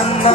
அண்ணா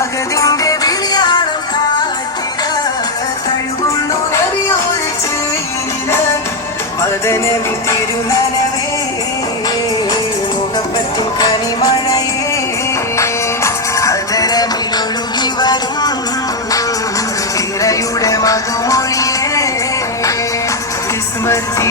അകതിന്റെ വിളിയാളം കഴുകുന്നു നദിയൊരു ചേര് മദനവി തിരുനനവേ മുഖപ്പറ്റും കനിമഴയേ. അതരമിലൊഴുകി വരും തിരയുടെ മധുമൊഴിയേ. കിസ്മത്തി